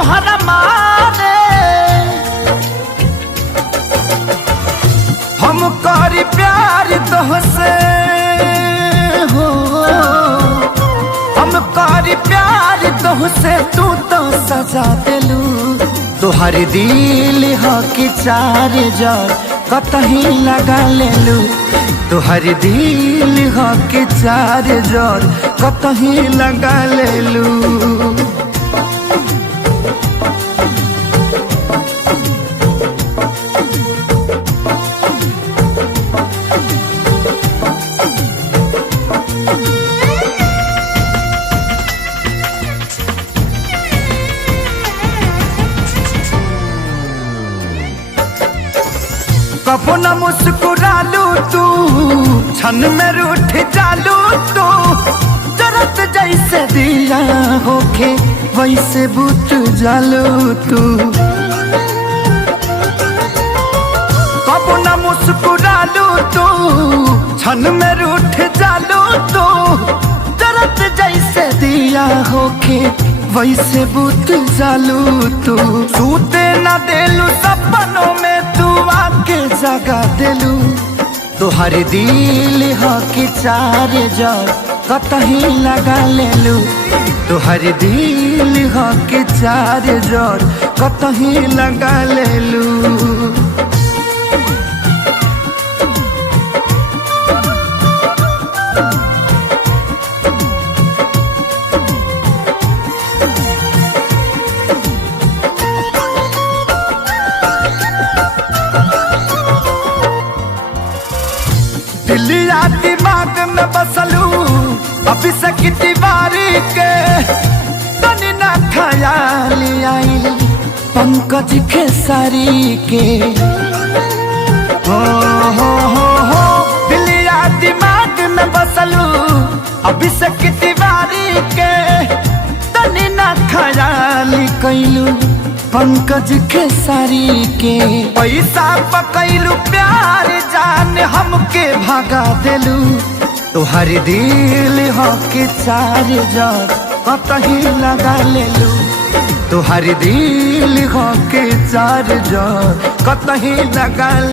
तोहरा मारे हम करी प्यार तोहसे हो, हम करी प्यार तोहसे तू तो सजा दिलू। तोहर दिल हो कि चार जार कतही लगा लेलू। तोहर दिल हो कि चार जार कतही लगा लेलू। कबो न मुस्कुरालू तू, क्षण में रूठ जालू तू। जरत जैसे दिया होके वैसे बुझ जालू तू। कबो न मुस्कुरालू तू, क्षण में रूठ जालू तू। जरत जैसे दिया होके वैसे बुझ जालू तू। सूते न देलू सपनों में तू आके जगा दिलू। तोहर दिल हो कि चार जार कतही लगा लेलू। तोहर दिल हो कि चार जार कतही लगा लेलू। दिलिया दिमाग में बसलू अभी से तिवारी के। तनी ना ख्याल आई पंकज खेसारी के। हो दिलिया दिमाग में बसलू अभी से तिवारी के। तनी ना ख्याल कैलू पंकज खेसारी के। पैसा पकैलू प्यार जान हमके भगा दिलू। तोहर दिल हो कि चार जार कतही लगा लेलू। तोहर दिल हो कि चार जार कतही लगा